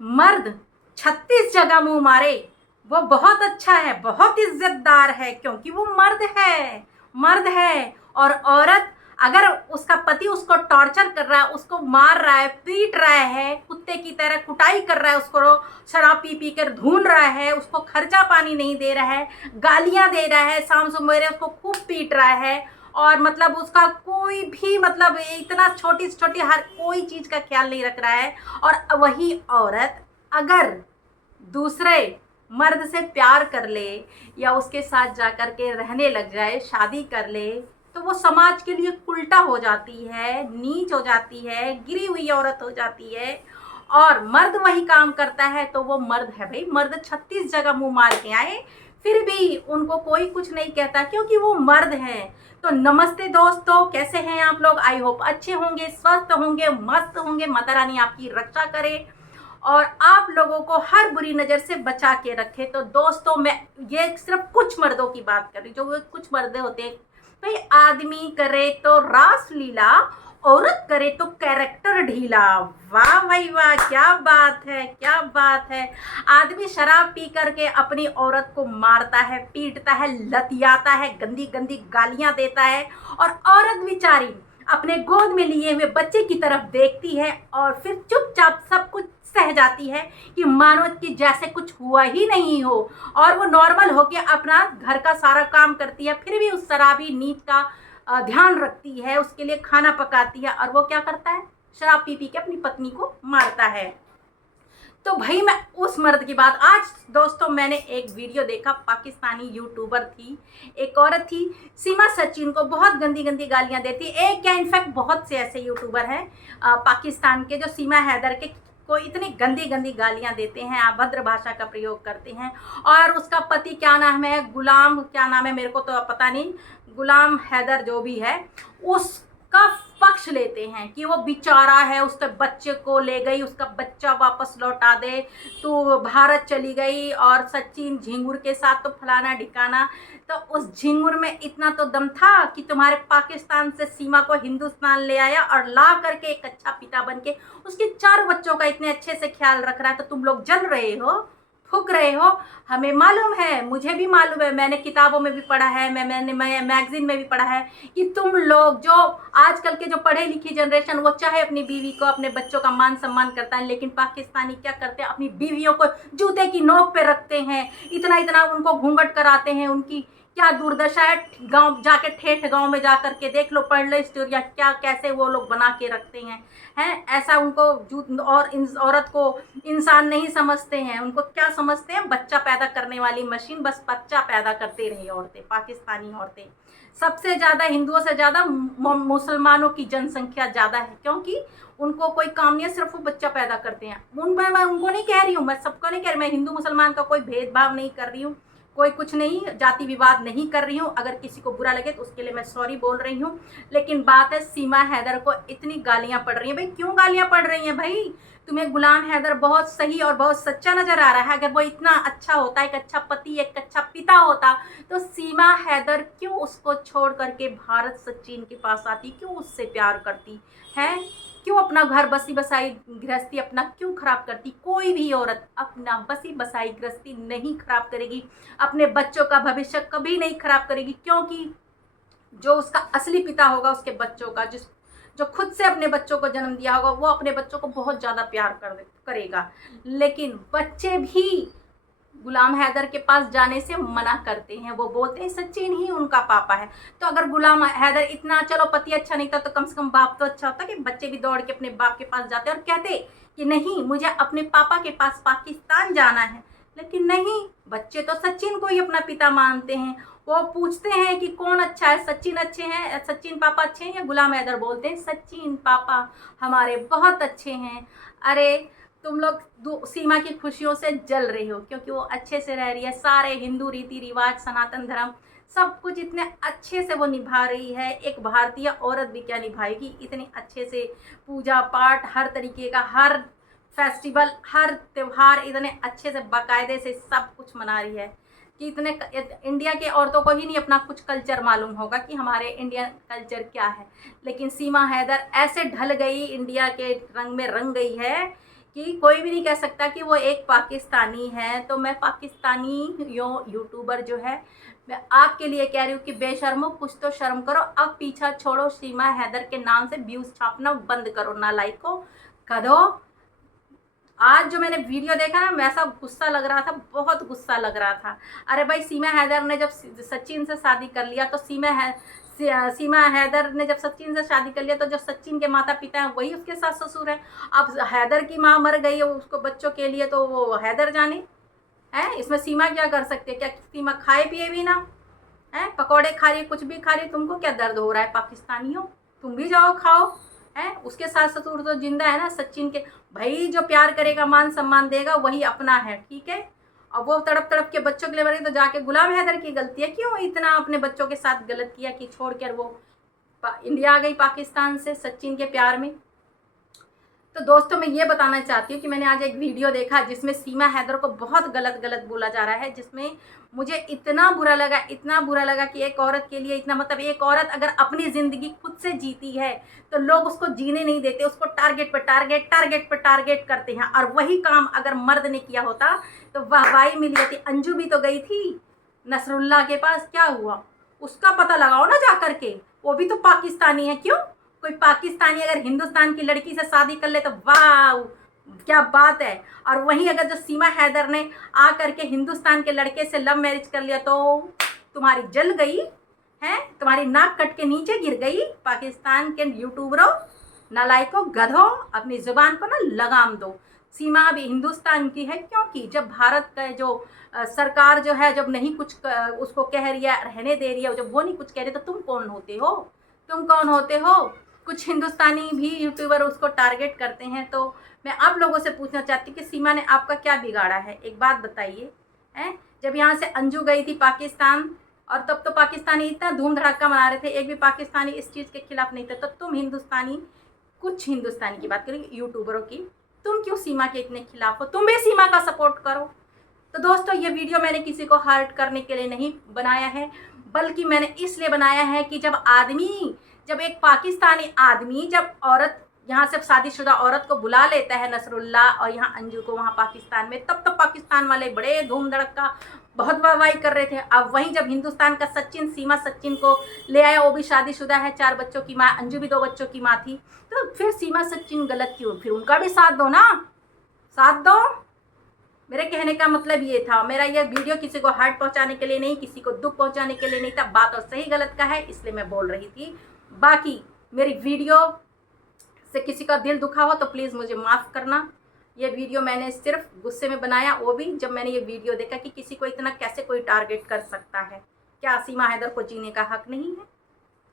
मर्द 36 जगह मुंह मारे वो बहुत अच्छा है, बहुत इज्जतदार है, क्योंकि वो मर्द है। और औरत, अगर उसका पति उसको टॉर्चर कर रहा है, उसको मार रहा है, पीट रहा है, कुत्ते की तरह कुटाई कर रहा है, उसको शराब पी पी कर धून रहा है, उसको खर्चा पानी नहीं दे रहा है, गालियां दे रहा है, शाम सवेरे उसको खूब पीट रहा है, और मतलब उसका कोई भी मतलब इतना छोटी छोटी हर कोई चीज़ का ख्याल नहीं रख रहा है, और वही औरत अगर दूसरे मर्द से प्यार कर ले या उसके साथ जा कर के रहने लग जाए, शादी कर ले, तो वो समाज के लिए उल्टा हो जाती है, नीच हो जाती है, गिरी हुई औरत हो जाती है। और मर्द वही काम करता है तो वो मर्द है भाई। मर्द 36 जगह मुंह मार के आए, फिर भी उनको कोई कुछ नहीं कहता, क्योंकि वो मर्द हैं। तो नमस्ते दोस्तों, कैसे हैं आप लोग? आई होप अच्छे होंगे, स्वस्थ होंगे, मस्त होंगे। माता रानी आपकी रक्षा करे और आप लोगों को हर बुरी नज़र से बचा के रखे। तो दोस्तों, मैं ये सिर्फ कुछ मर्दों की बात कर रही हूँ, जो वो कुछ मर्द होते हैं भाई। आदमी करे तो रास लीला, औरत करे तो कैरेक्टर ढीला। वाह भाई वाह, क्या बात है, क्या बात है। आदमी शराब पी करके अपनी औरत को मारता है, पीटता है, लतियाता है, गंदी गंदी गालियां देता है, और औरत बेचारी अपने गोद में लिए हुए बच्चे की तरफ देखती है और फिर चुपचाप सब कुछ सह जाती है कि मानो कि जैसे कुछ हुआ ही नहीं हो, और वो नॉर्मल होके अपना घर का सारा काम करती है, फिर भी उस शराबी नीच का ध्यान रखती है, उसके लिए खाना पकाती है, और वो क्या करता है? शराब पी पी के अपनी पत्नी को मारता है। तो भाई मैं उस मर्द की बात, आज दोस्तों मैंने एक वीडियो देखा, पाकिस्तानी यूट्यूबर थी, एक औरत थी, सीमा सचिन को बहुत गंदी गंदी गालियां देती है। एक क्या, इनफैक्ट बहुत से ऐसे यूट्यूबर हैं पाकिस्तान के जो सीमा हैदर के को इतनी गंदी गंदी गालियां देते हैं, अभद्र भाषा का प्रयोग करते हैं। और उसका पति क्या नाम है, गुलाम क्या नाम है, मेरे को तो पता नहीं, गुलाम हैदर जो भी है, उसका पक्ष लेते हैं कि वो बेचारा है, उसके बच्चे को ले गई, उसका बच्चा वापस लौटा दे, तो भारत चली गई और सचिन झिंगुर के साथ तो फलाना ढिकाना। तो उस झिंगुर में इतना तो दम था कि तुम्हारे पाकिस्तान से सीमा को हिंदुस्तान ले आया और ला करके एक अच्छा पिता बन के उसके 4 बच्चों का इतने अच्छे से ख्याल रख रहा है। तो तुम लोग जल रहे हो, फूक रहे हो। हमें मालूम है, मुझे भी मालूम है, मैंने किताबों में भी पढ़ा है, मैंने मैगजीन में भी पढ़ा है कि तुम लोग जो आजकल के जो पढ़े लिखी जनरेशन, वो चाहे अपनी बीवी को, अपने बच्चों का मान सम्मान करता है, लेकिन पाकिस्तानी क्या करते हैं? अपनी बीवियों को जूते की नोक पे रखते हैं, इतना इतना उनको घूंघट कराते हैं। उनकी क्या दुर्दशा है, गांव जाके ठेठ गांव में जा करके देख लो, पढ़ लो स्टोरिया, क्या कैसे वो लोग बना के रखते हैं ऐसा उनको जूत। और औरत को इंसान नहीं समझते हैं, उनको क्या समझते हैं? बच्चा पैदा करने वाली मशीन, बस बच्चा पैदा करते रहे औरतें, पाकिस्तानी औरतें। सबसे ज़्यादा, हिंदुओं से ज़्यादा मुसलमानों की जनसंख्या ज़्यादा है, क्योंकि उनको कोई काम नहीं है, सिर्फ वो बच्चा पैदा करते हैं। मैं उनको नहीं कह रही हूँ, मैं सबको नहीं कह रही, मैं हिंदू मुसलमान का कोई भेदभाव नहीं कर रही हूँ, कोई कुछ नहीं, जाति विवाद नहीं कर रही हूँ। अगर किसी को बुरा लगे तो उसके लिए मैं सॉरी बोल रही हूँ। लेकिन बात है, सीमा हैदर को इतनी गालियां पड़ रही हैं। भाई क्यों गालियां पड़ रही हैं भाई? तुम्हें गुलाम हैदर बहुत सही और बहुत सच्चा नजर आ रहा है। अगर वो इतना अच्छा होता, एक अच्छा पति, एक अच्छा पिता होता, तो सीमा हैदर क्यों उसको छोड़ करके भारत सचिन के पास आती? क्यों उससे प्यार करती है? क्यों अपना घर बसी बसाई गृहस्थी अपना क्यों खराब करती? कोई भी औरत अपना बसी बसाई गृहस्थी नहीं खराब करेगी, अपने बच्चों का भविष्य कभी नहीं खराब करेगी, क्योंकि जो उसका असली पिता होगा उसके बच्चों का, जो खुद से अपने बच्चों को जन्म दिया होगा, वो अपने बच्चों को बहुत ज़्यादा प्यार करेगा। लेकिन बच्चे भी गुलाम हैदर के पास जाने से मना करते हैं, वो बोलते हैं सचिन ही उनका पापा है। तो अगर गुलाम हैदर इतना, चलो पति अच्छा नहीं था तो कम से कम बाप तो अच्छा होता, कि बच्चे भी दौड़ के अपने बाप के पास जाते और कहते कि नहीं, मुझे अपने पापा के पास पाकिस्तान जाना है। लेकिन नहीं, बच्चे तो सचिन को ही अपना पिता मानते हैं। वो पूछते हैं कि कौन अच्छा है, सचिन अच्छे हैं, सचिन पापा अच्छे हैं या गुलाम हैदर? बोलते हैं सचिन पापा हमारे बहुत अच्छे हैं। अरे तुम लोग सीमा की खुशियों से जल रहे हो, क्योंकि वो अच्छे से रह रही है, सारे हिंदू रीति रिवाज, सनातन धर्म, सब कुछ इतने अच्छे से वो निभा रही है। एक भारतीय औरत भी क्या निभाएगी इतने अच्छे से? पूजा पाठ, हर तरीके का, हर फेस्टिवल, हर त्यौहार इतने अच्छे से बाकायदे से सब कुछ मना रही है कि इतने इंडिया के औरतों को ही नहीं अपना कुछ कल्चर मालूम होगा कि हमारे इंडियन कल्चर क्या है। लेकिन सीमा हैदर ऐसे ढल गई, इंडिया के रंग में रंग गई है कि कोई भी नहीं कह सकता कि वो एक पाकिस्तानी है। तो मैं पाकिस्तानी यूट्यूबर जो है, मैं आपके लिए कह रही हूँ कि बेशर्मो कुछ तो शर्म करो, अब पीछा छोड़ो, सीमा हैदर के नाम से व्यूज छापना बंद करो, नालायको कदो। आज जो मैंने वीडियो देखा ना, ऐसा गुस्सा लग रहा था, बहुत गुस्सा लग रहा था। अरे भाई, सीमा हैदर ने जब सचिन से शादी कर लिया तो सीमा हैदर ने जब सचिन से शादी कर लिया तो जो सचिन के माता पिता हैं वही उसके सास ससुर हैं। अब हैदर की माँ मर गई है उसको बच्चों के लिए, तो वो हैदर जाने है, इसमें सीमा क्या कर सकती है? क्या सीमा खाए पिए भी ना है? पकौड़े खा रही, कुछ भी खा रही, तुमको क्या दर्द हो रहा है? पाकिस्तानियों, तुम भी जाओ खाओ। है, उसके सास ससुर तो जिंदा है ना सचिन के। भाई, जो प्यार करेगा, मान सम्मान देगा, वही अपना है, ठीक है। और वो तड़प तड़प के बच्चों के लिए मरी, तो जाके गुलाम हैदर की गलती है। क्यों इतना अपने बच्चों के साथ गलत किया कि छोड़कर वो इंडिया आ गई पाकिस्तान से सचिन के प्यार में। तो दोस्तों, मैं ये बताना चाहती हूँ कि मैंने आज एक वीडियो देखा जिसमें सीमा हैदर को बहुत गलत गलत बोला जा रहा है, जिसमें मुझे इतना बुरा लगा कि एक औरत के लिए इतना, मतलब एक औरत अगर अपनी ज़िंदगी खुद से जीती है तो लोग उसको जीने नहीं देते, उसको टारगेट पे टारगेट करते हैं। और वही काम अगर मर्द ने किया होता तो वाहवाही मिली होती। अंजू भी तो गई थी नसरुल्ला के पास, क्या हुआ उसका पता लगाओ ना जा करके, वो भी तो पाकिस्तानी है। क्यों कोई पाकिस्तानी अगर हिंदुस्तान की लड़की से शादी कर ले तो वाह, क्या बात है। और वहीं अगर जो सीमा हैदर ने आ करके हिंदुस्तान के लड़के से लव मैरिज कर लिया तो तुम्हारी जल गई है, तुम्हारी नाक कट के नीचे गिर गई। पाकिस्तान के यूट्यूबरों, नालायकों, गधों, अपनी जुबान पर ना लगाम दो। सीमा अभी हिंदुस्तान की है, क्योंकि जब भारत का जो सरकार जो है जब नहीं कुछ उसको कह रही है, रहने दे रही है, जब वो नहीं कुछ कह रही तो तुम कौन होते हो? कुछ हिंदुस्तानी भी यूट्यूबर उसको टारगेट करते हैं। तो मैं आप लोगों से पूछना चाहती हूँ कि सीमा ने आपका क्या बिगाड़ा है? एक बात बताइए। हैं, जब यहाँ से अंजू गई थी पाकिस्तान, और तब तो पाकिस्तानी इतना धूम धड़ाका मना रहे थे, एक भी पाकिस्तानी इस चीज़ के खिलाफ नहीं थे। तो तुम हिंदुस्तानी, कुछ हिंदुस्तानी की बात करें यूट्यूबरों की, तुम क्यों सीमा के इतने खिलाफ हो? तुम भी सीमा का सपोर्ट करो। तो दोस्तों, ये वीडियो मैंने किसी को हर्ट करने के लिए नहीं बनाया है, बल्कि मैंने इसलिए बनाया है कि जब एक पाकिस्तानी आदमी, जब औरत यहाँ से शादीशुदा औरत को बुला लेता है नसरुल्ला और यहाँ अंजू को वहाँ पाकिस्तान में, तब तो पाकिस्तान वाले बड़े धूम धड़का बहुत वाहवाही कर रहे थे। अब वहीं जब हिंदुस्तान का सीमा सचिन को ले आया, वो भी शादीशुदा है, 4 बच्चों की माँ, अंजू भी 2 बच्चों की माँ थी, तो फिर सीमा सचिन गलत क्यों? फिर उनका भी साथ दो ना, साथ दो। मेरे कहने का मतलब ये था। मेरा ये वीडियो किसी को हर्ट पहुंचाने के लिए नहीं, किसी को दुख पहुंचाने के लिए नहीं था। बात और सही गलत का है, इसलिए मैं बोल रही थी। बाकी मेरी वीडियो से किसी का दिल दुखा हो तो प्लीज़ मुझे माफ़ करना। ये वीडियो मैंने सिर्फ गुस्से में बनाया, वो भी जब मैंने ये वीडियो देखा कि किसी को इतना कैसे कोई टारगेट कर सकता है। क्या सीमा हैदर को जीने का हक नहीं है?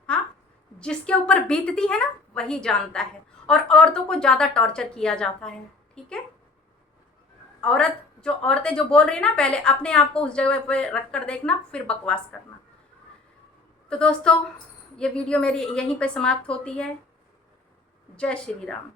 हाँ, जिसके ऊपर बीतती है ना वही जानता है। और औरतों को ज़्यादा टॉर्चर किया जाता है, ठीक है। औरतें जो बोल रही है ना, पहले अपने आप को उस जगह पे रख कर देखना, फिर बकवास करना। तो दोस्तों, ये वीडियो मेरी यहीं पे समाप्त होती है। जय श्री राम।